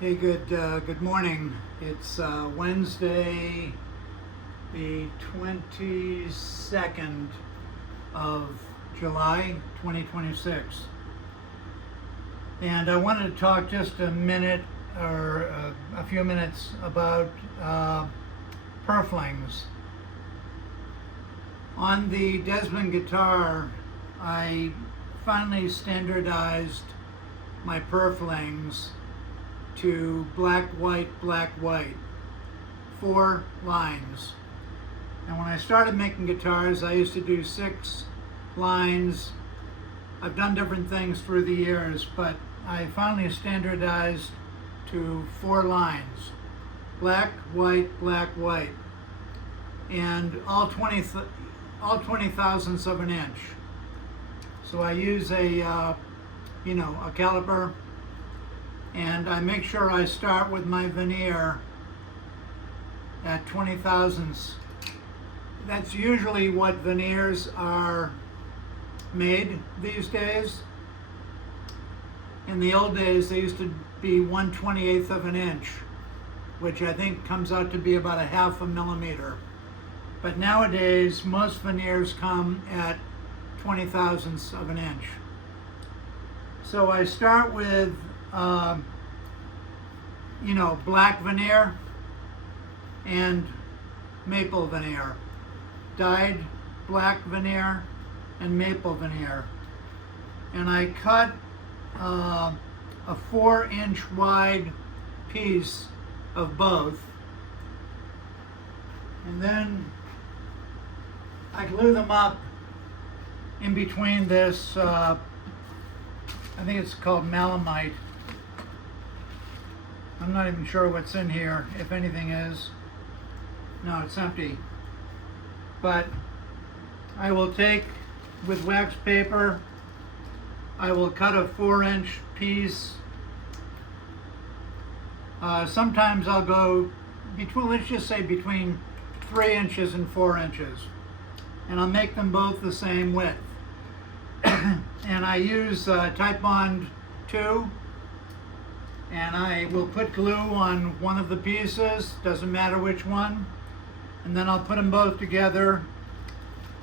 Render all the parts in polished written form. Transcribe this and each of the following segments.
Hey, good morning. It's Wednesday, the 22nd of July, 2026. And I wanted to talk just a minute or a few minutes about Purflings. On the Desmond guitar, I finally standardized my Purflings to black, white, 4 lines. And when I started making guitars, I used to do 6 lines. I've done different things through the years, but I finally standardized to 4 lines. Black, white, and all 20 thousandths of an inch. So I use a caliper, and I make sure I start with my veneer at 20 thousandths. That's usually what veneers are made these days. In the old days, they used to be 1/28th of an inch, which I think comes out to be about a half a millimeter. But nowadays, most veneers come at 20 thousandths of an inch. So I start with black veneer and maple veneer, dyed black veneer and maple veneer. And I cut a 4-inch wide piece of both. And then I glue them up in between this, I think it's called melamite. I'm not even sure what's in here, if anything is. No, it's empty. But I will take, with wax paper, I will cut a 4-inch piece. Sometimes I'll go between, let's just say between 3 inches and 4 inches. And I'll make them both the same width. And I use Type Bond 2. And I will put glue on one of the pieces, doesn't matter which one, and then I'll put them both together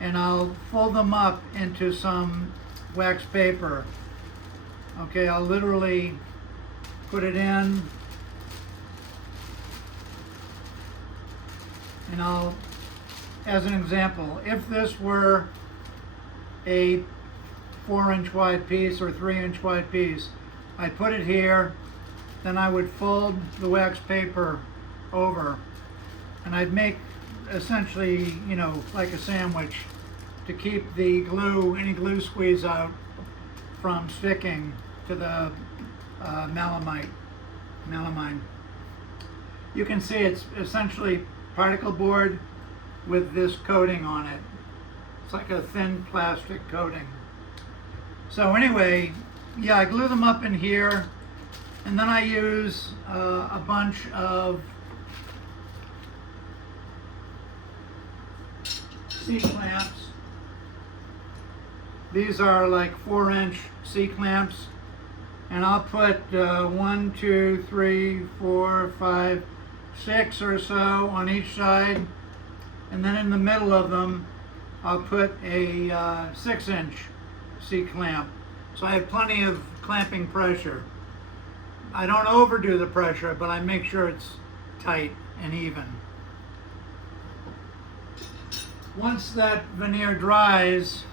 and I'll fold them up into some wax paper. Okay, I'll literally put it in, and I'll, as an example, if this were a 4-inch wide piece or 3-inch wide piece, I put it here. Then I would fold the wax paper over, and I'd make essentially, like a sandwich to keep the glue, any glue squeeze out from sticking to the melamine. You can see it's essentially particle board with this coating on it. It's like a thin plastic coating. So anyway, yeah, I glue them up in here. And then I use a bunch of C-clamps. These are like 4-inch C-clamps. And I'll put 1, 2, 3, 4, 5, 6 or so on each side. And then in the middle of them, I'll put a 6-inch C-clamp. So I have plenty of clamping pressure. I don't overdo the pressure, but I make sure it's tight and even. Once that veneer dries,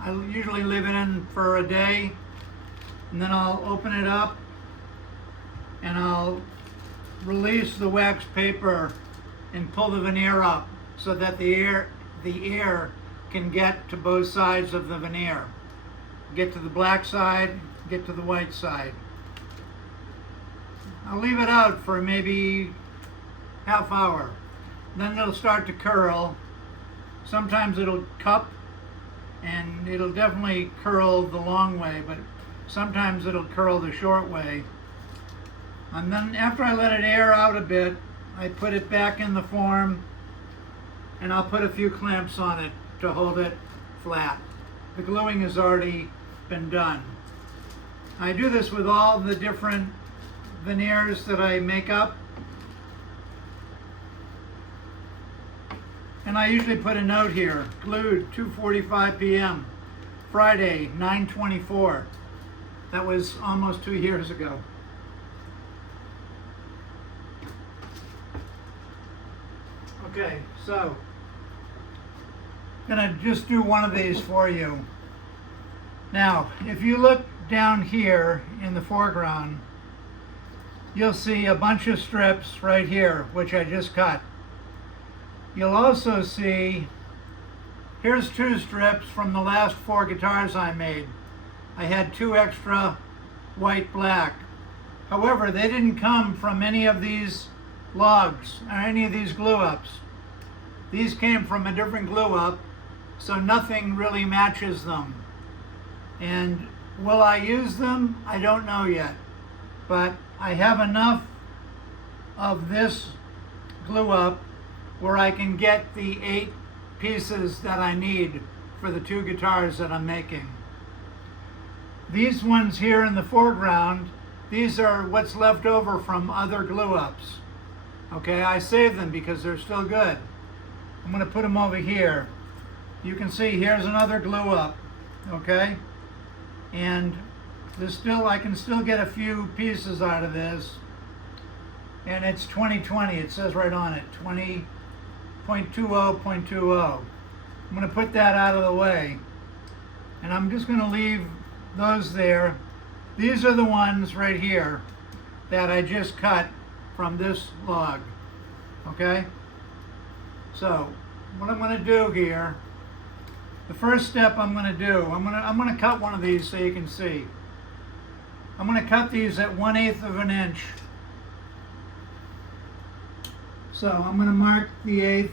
I usually leave it in for a day, and then I'll open it up and I'll release the wax paper and pull the veneer up so that the air can get to both sides of the veneer. Get to the black side, get to the white side. I'll leave it out for maybe half hour. Then it'll start to curl. Sometimes it'll cup, and it'll definitely curl the long way, but sometimes it'll curl the short way. And then after I let it air out a bit, I put it back in the form, and I'll put a few clamps on it to hold it flat. The gluing has already been done. I do this with all the different veneers that I make up. And I usually put a note here, glued 2:45 p.m., Friday, 9/24. That was almost 2 years ago. Okay, so I'm gonna just do one of these for you. Now, if you look down here in the foreground, you'll see a bunch of strips right here, which I just cut. You'll also see, here's 2 strips from the last 4 guitars I made. I had 2 extra white black. However, they didn't come from any of these logs or any of these glue ups. These came from a different glue up, so nothing really matches them. And will I use them? I don't know yet. But I have enough of this glue up where I can get the 8 pieces that I need for the 2 guitars that I'm making. These ones here in the foreground, these are what's left over from other glue ups. Okay, I saved them because they're still good. I'm going to put them over here. You can see here's another glue up, okay? And I can still get a few pieces out of this. And it's 2020, it says right on it, 20.20.20. I'm going to put that out of the way. And I'm just going to leave those there. These are the ones right here that I just cut from this log. Okay? So, what I'm going to do here, the first step I'm going to do, I'm going to cut one of these so you can see. I'm going to cut these at 1/8 of an inch. So I'm going to mark the 1/8.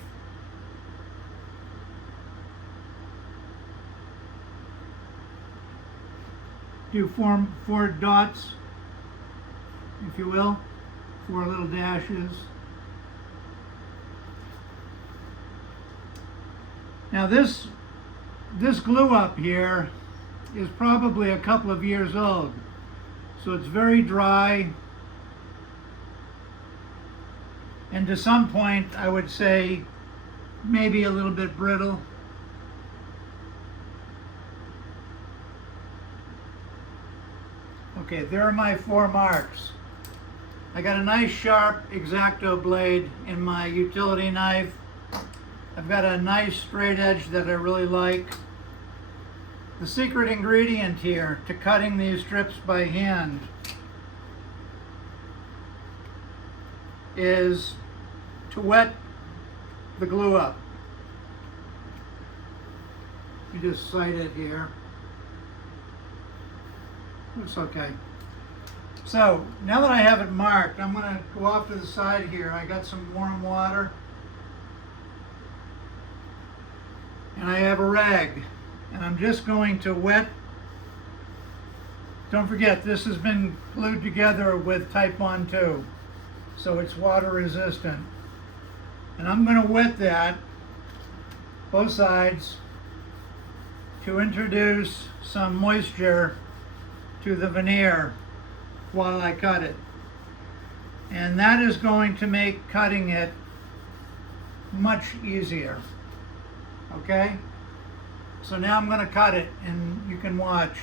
Do four dots, if you will, 4 little dashes. Now this glue up here is probably a couple of years old, so it's very dry, and to some point I would say maybe a little bit brittle. Okay, there are my 4 marks. I got a nice sharp X-Acto blade in my utility knife. I've got a nice straight edge that I really like. The secret ingredient here to cutting these strips by hand is to wet the glue up. You just sight it here. Looks okay. So now that I have it marked, I'm going to go off to the side here. I got some warm water. And I have a rag. And I'm just going to wet. Don't forget, this has been glued together with Type 1 too, so it's water resistant. And I'm going to wet that, both sides, to introduce some moisture to the veneer while I cut it. And that is going to make cutting it much easier. Okay? So now I'm going to cut it and you can watch.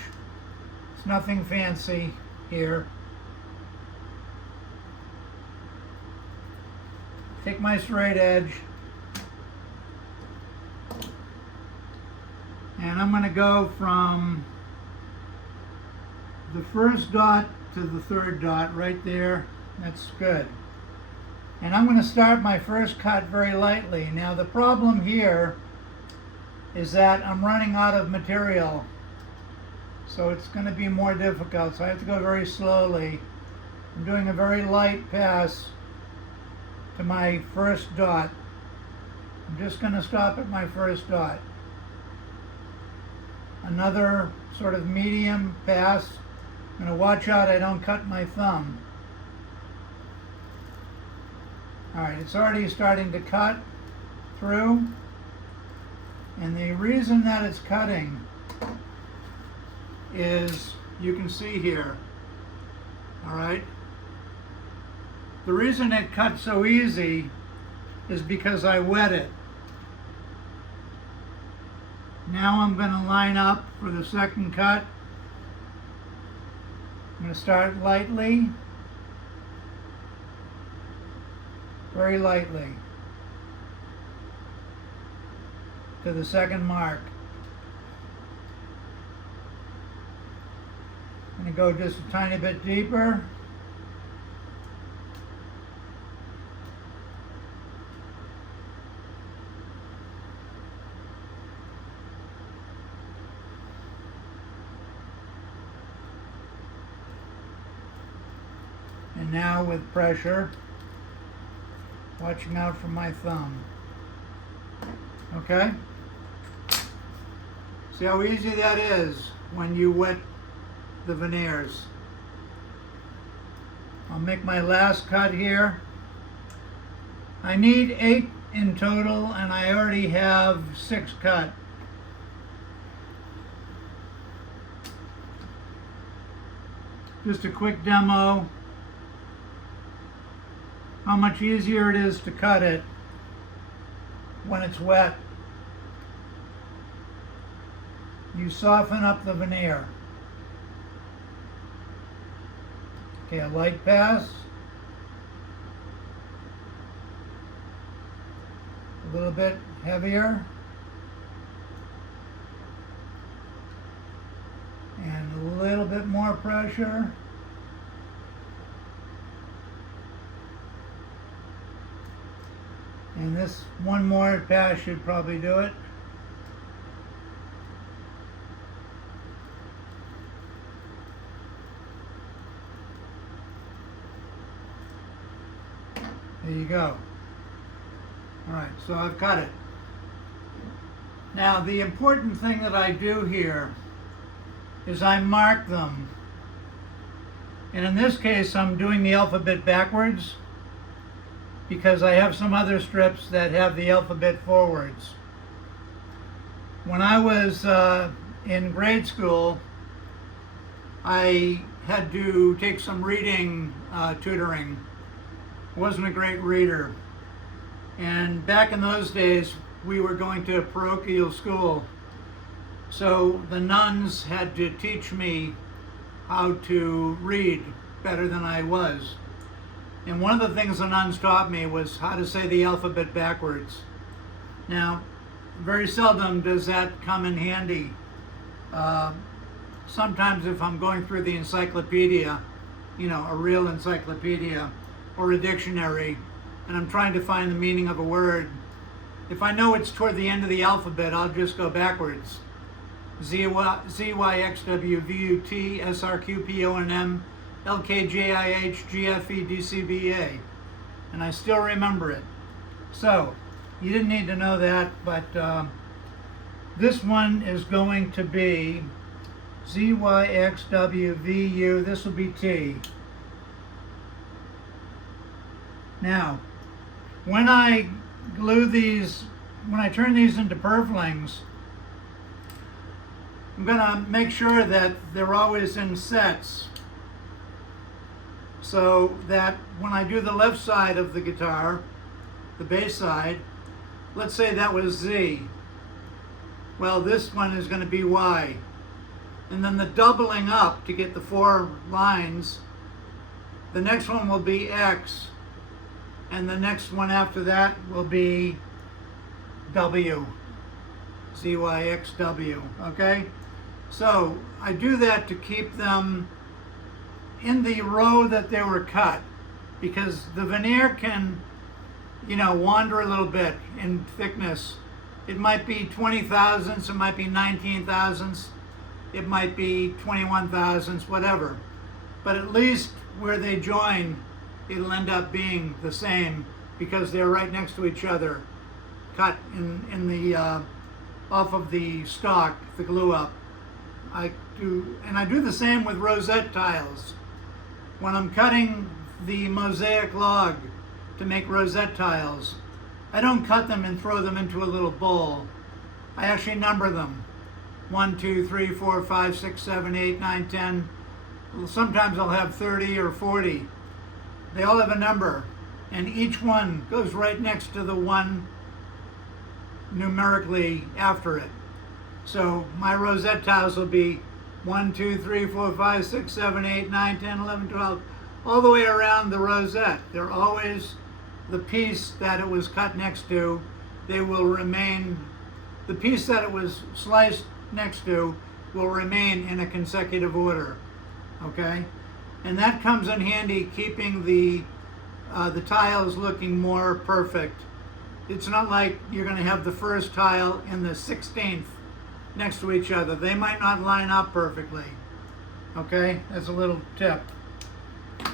It's nothing fancy here. Take my straight edge and I'm going to go from the first dot to the third dot right there. That's good. And I'm going to start my first cut very lightly. Now the problem here is that I'm running out of material, so it's going to be more difficult, so I have to go very slowly. I'm doing a very light pass to my first dot. I'm just going to stop at my first dot. Another sort of medium pass. I'm going to watch out I don't cut my thumb. Alright, it's already starting to cut through. And the reason that it's cutting is, you can see here, all right? The reason it cuts so easy is because I wet it. Now I'm going to line up for the second cut. I'm going to start lightly, very lightly, to the second mark. I'm going to go just a tiny bit deeper. And now with pressure, watching out for my thumb. Okay? See how easy that is when you wet the veneers. I'll make my last cut here. I need 8 in total and I already have 6 cut. Just a quick demo. How much easier it is to cut it when it's wet. You soften up the veneer. Okay, a light pass. A little bit heavier. And a little bit more pressure. And this one more pass should probably do it. There you go. All right, so I've cut it. Now the important thing that I do here is I mark them. And in this case I'm doing the alphabet backwards, because I have some other strips that have the alphabet forwards. When I was in grade school, I had to take some reading tutoring. I wasn't a great reader. And back in those days, we were going to a parochial school. So the nuns had to teach me how to read better than I was. And one of the things the nuns taught me was how to say the alphabet backwards. Now, very seldom does that come in handy. Sometimes if I'm going through the encyclopedia, you know, a real encyclopedia or a dictionary, and I'm trying to find the meaning of a word, if I know it's toward the end of the alphabet, I'll just go backwards. Z, Y, X, W, V, U, T, S, R, Q, P, O, N, M, L, K, J, I, H, G, F, E, D, C, B, A. And I still remember it. So, you didn't need to know that, but this one is going to be Z, Y, X, W, V, U. This will be T. Now, when I glue these, when I turn these into purflings, I'm going to make sure that they're always in sets, so that when I do the left side of the guitar, the bass side, let's say that was Z. Well, this one is going to be Y. And then the doubling up to get the 4 lines, the next one will be X. And the next one after that will be W. Z, Y, X, W. Okay? So I do that to keep them in the row that they were cut, because the veneer can, you know, wander a little bit in thickness. It might be 20 thousandths, it might be 19 thousandths, it might be 21 thousandths, whatever. But at least where they join, it'll end up being the same, because they're right next to each other, cut in the off of the stock, the glue up. I do the same with rosette tiles. When I'm cutting the mosaic log to make rosette tiles, I don't cut them and throw them into a little bowl. I actually number them. 1, 2, 3, 4, 5, 6, 7, 8, 9, 10. Sometimes I'll have 30 or 40. They all have a number, and each one goes right next to the one numerically after it. So my rosette tiles will be 1, 2, 3, 4, 5, 6, 7, 8, 9, 10, 11, 12, all the way around the rosette. They're always the piece that it was cut next to. They will remain, the piece that it was sliced next to will remain in a consecutive order, okay? And that comes in handy keeping the tiles looking more perfect. It's not like you're going to have the first tile and the 16th next to each other. They might not line up perfectly. Okay, that's a little tip.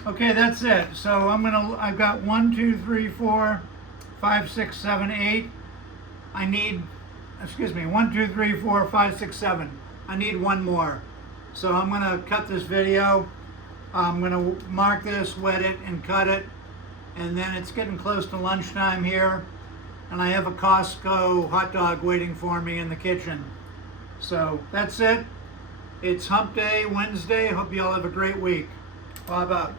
Okay, that's it. So I've got 1, 2, 3, 4, 5, 6, 7, 8. I need, 1, 2, 3, 4, 5, 6, 7. I need one more. So I'm going to cut this video. I'm going to mark this, wet it, and cut it. And then it's getting close to lunchtime here. And I have a Costco hot dog waiting for me in the kitchen. So that's it. It's Hump Day, Wednesday. Hope you all have a great week. Bob out.